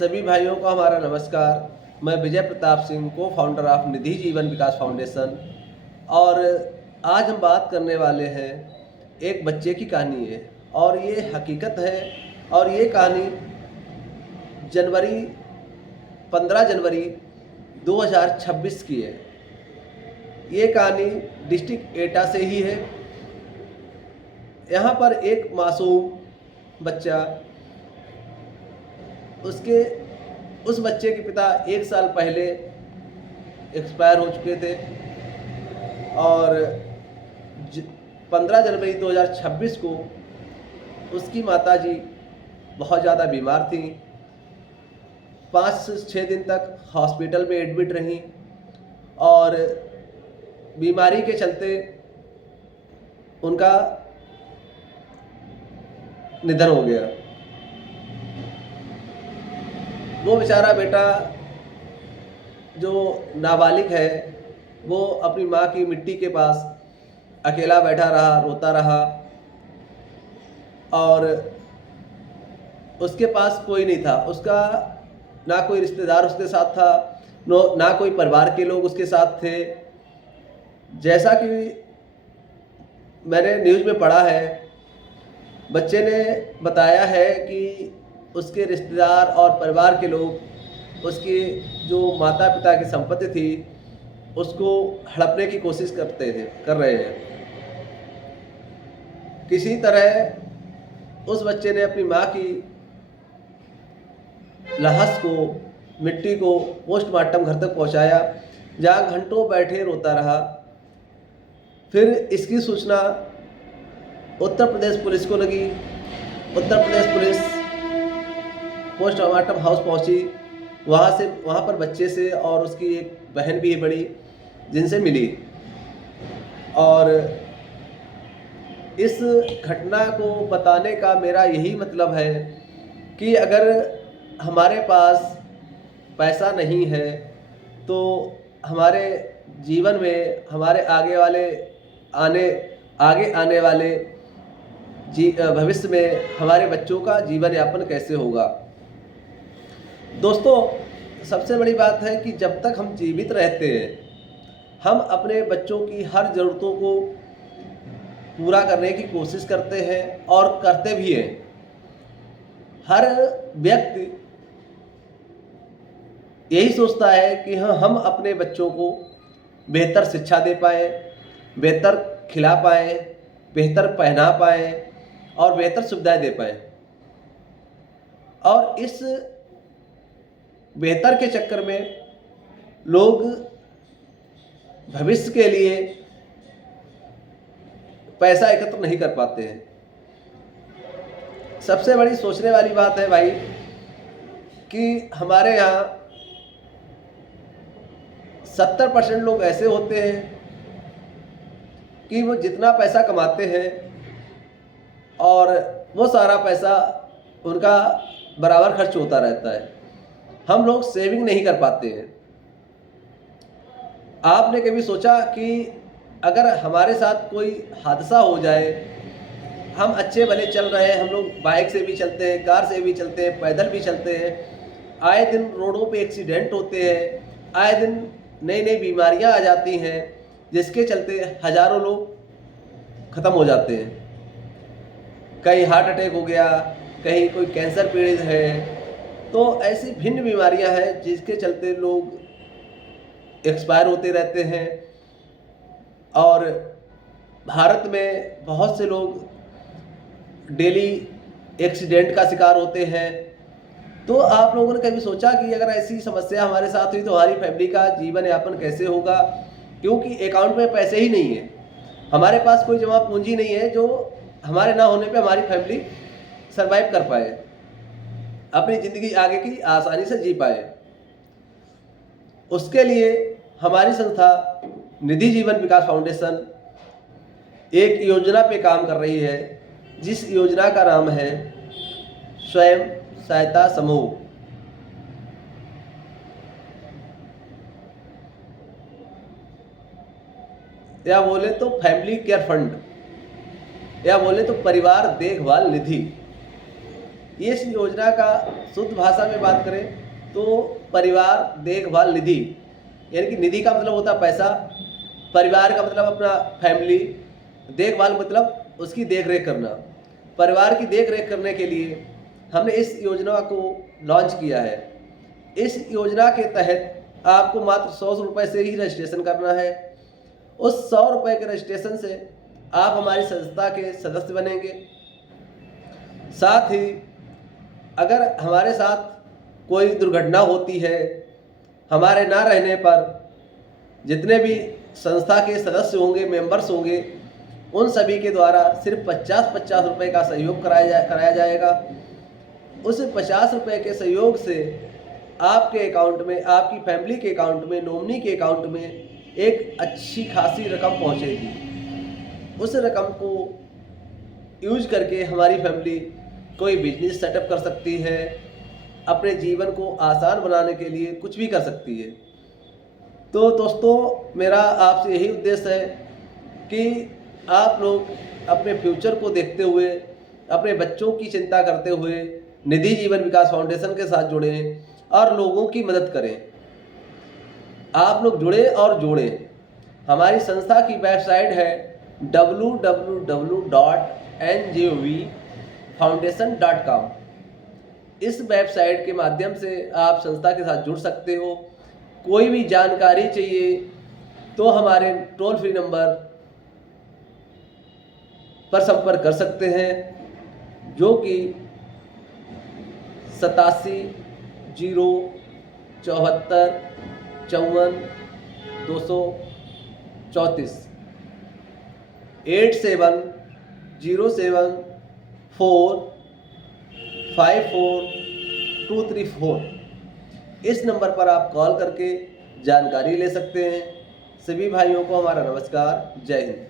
सभी भाइयों को हमारा नमस्कार। मैं विजय प्रताप सिंह, को फाउंडर ऑफ निधि जीवन विकास फाउंडेशन। और आज हम बात करने वाले हैं एक बच्चे की कहानी है और ये हकीकत है। और ये कहानी जनवरी 15 जनवरी 2026 की है। ये कहानी डिस्ट्रिक्ट एटा से ही है। यहाँ पर एक मासूम बच्चा, उस बच्चे के पिता 1 साल पहले एक्सपायर हो चुके थे और 15 जनवरी 2026 को उसकी माताजी बहुत ज़्यादा बीमार थी। 5 से 6 दिन तक हॉस्पिटल में एडमिट रहीं और बीमारी के चलते उनका निधन हो गया। वो बेचारा बेटा जो नाबालिग है वो अपनी माँ की मिट्टी के पास अकेला बैठा रहा, रोता रहा और उसके पास कोई नहीं था। उसका ना कोई रिश्तेदार उसके साथ था, ना कोई परिवार के लोग उसके साथ थे। जैसा कि मैंने न्यूज़ में पढ़ा है, बच्चे ने बताया है कि उसके रिश्तेदार और परिवार के लोग उसकी जो माता पिता की संपत्ति थी उसको हड़पने की कोशिश कर रहे हैं। किसी तरह उस बच्चे ने अपनी माँ की लाश को, मिट्टी को पोस्टमार्टम घर तक पहुँचाया, जहाँ घंटों बैठे रोता रहा। फिर इसकी सूचना उत्तर प्रदेश पुलिस को लगी। Uttar Pradesh police postmortem house पहुंची। वहाँ पर बच्चे से और उसकी एक बहन भी है बड़ी, जिनसे मिली। और इस घटना को बताने का मेरा यही मतलब है कि अगर हमारे पास पैसा नहीं है तो हमारे जीवन में हमारे आगे आने वाले भविष्य में हमारे बच्चों का जीवन यापन कैसे होगा। दोस्तों, सबसे बड़ी बात है कि जब तक हम जीवित रहते हैं हम अपने बच्चों की हर ज़रूरतों को पूरा करने की कोशिश करते हैं और करते भी हैं। हर व्यक्ति यही सोचता है कि हम अपने बच्चों को बेहतर शिक्षा दे पाएँ, बेहतर खिला पाएँ, बेहतर पहना पाएँ और बेहतर सुविधाएं दे पाएँ। और इस बेहतर के चक्कर में लोग भविष्य के लिए पैसा एकत्र नहीं कर पाते हैं। सबसे बड़ी सोचने वाली बात है भाई कि हमारे यहाँ 70% लोग ऐसे होते हैं कि वो जितना पैसा कमाते हैं और वो सारा पैसा उनका बराबर खर्च होता रहता है। हम लोग सेविंग नहीं कर पाते हैं। आपने कभी सोचा कि अगर हमारे साथ कोई हादसा हो जाए, हम अच्छे भले चल रहे हैं, हम लोग बाइक से भी चलते हैं, कार से भी चलते हैं, पैदल भी चलते हैं, आए दिन रोडों पे एक्सीडेंट होते हैं, आए दिन नई नई बीमारियां आ जाती हैं जिसके चलते हज़ारों लोग ख़त्म हो जाते हैं। कहीं हार्ट अटैक हो गया, कहीं कोई कैंसर पीड़ित है। तो ऐसी भिन्न बीमारियां हैं जिसके चलते लोग एक्सपायर होते रहते हैं। और भारत में बहुत से लोग डेली एक्सीडेंट का शिकार होते हैं। तो आप लोगों ने कभी सोचा कि अगर ऐसी समस्या हमारे साथ हुई तो हमारी फैमिली का जीवन यापन कैसे होगा? क्योंकि अकाउंट में पैसे ही नहीं है, हमारे पास कोई जमा पूंजी नहीं है जो हमारे ना होने पे हमारी फैमिली सरवाइव कर पाए, अपनी ज़िंदगी आगे की आसानी से जी पाए। उसके लिए हमारी संस्था निधि जीवन विकास फाउंडेशन एक योजना पे काम कर रही है, जिस योजना का नाम है स्वयं सहायता समूह। या बोले तो फैमिली केयर फंड, या बोले तो परिवार देखभाल निधि। इस योजना का शुद्ध भाषा में बात करें तो परिवार देखभाल निधि, यानी कि निधि का मतलब होता है पैसा, परिवार का मतलब अपना फैमिली, देखभाल मतलब उसकी देख रेख करना। परिवार की देख रेख करने के लिए हमने इस योजना को लॉन्च किया है। इस योजना के तहत आपको मात्र 100 रुपये से ही रजिस्ट्रेशन करना है। उस 100 रुपये के रजिस्ट्रेशन से आप हमारी संस्था के सदस्य बनेंगे। साथ ही अगर हमारे साथ कोई दुर्घटना होती है, हमारे ना रहने पर जितने भी संस्था के सदस्य होंगे, मेंबर्स होंगे, उन सभी के द्वारा सिर्फ 50-50 रुपये का सहयोग कराया जाएगा। उस 50 रुपये के सहयोग से आपके अकाउंट में, आपकी फैमिली के अकाउंट में, नॉमिनी के अकाउंट में एक अच्छी खासी रकम पहुंचेगी। उस रकम को यूज करके हमारी फैमिली कोई बिजनेस सेटअप कर सकती है, अपने जीवन को आसान बनाने के लिए कुछ भी कर सकती है। तो दोस्तों, मेरा आपसे यही उद्देश्य है कि आप लोग अपने फ्यूचर को देखते हुए, अपने बच्चों की चिंता करते हुए निधि जीवन विकास फाउंडेशन के साथ जुड़ें और लोगों की मदद करें। आप लोग जुड़े और जोड़ें। हमारी संस्था की वेबसाइट है www.njovfoundation.com। इस वेबसाइट के माध्यम से आप संस्था के साथ जुड़ सकते हो। कोई भी जानकारी चाहिए तो हमारे टोल फ्री नंबर पर संपर्क कर सकते हैं, जो कि 87 074 54 234 8704542234। इस नंबर पर आप कॉल करके जानकारी ले सकते हैं। सभी भाइयों को हमारा नमस्कार। जय हिंद।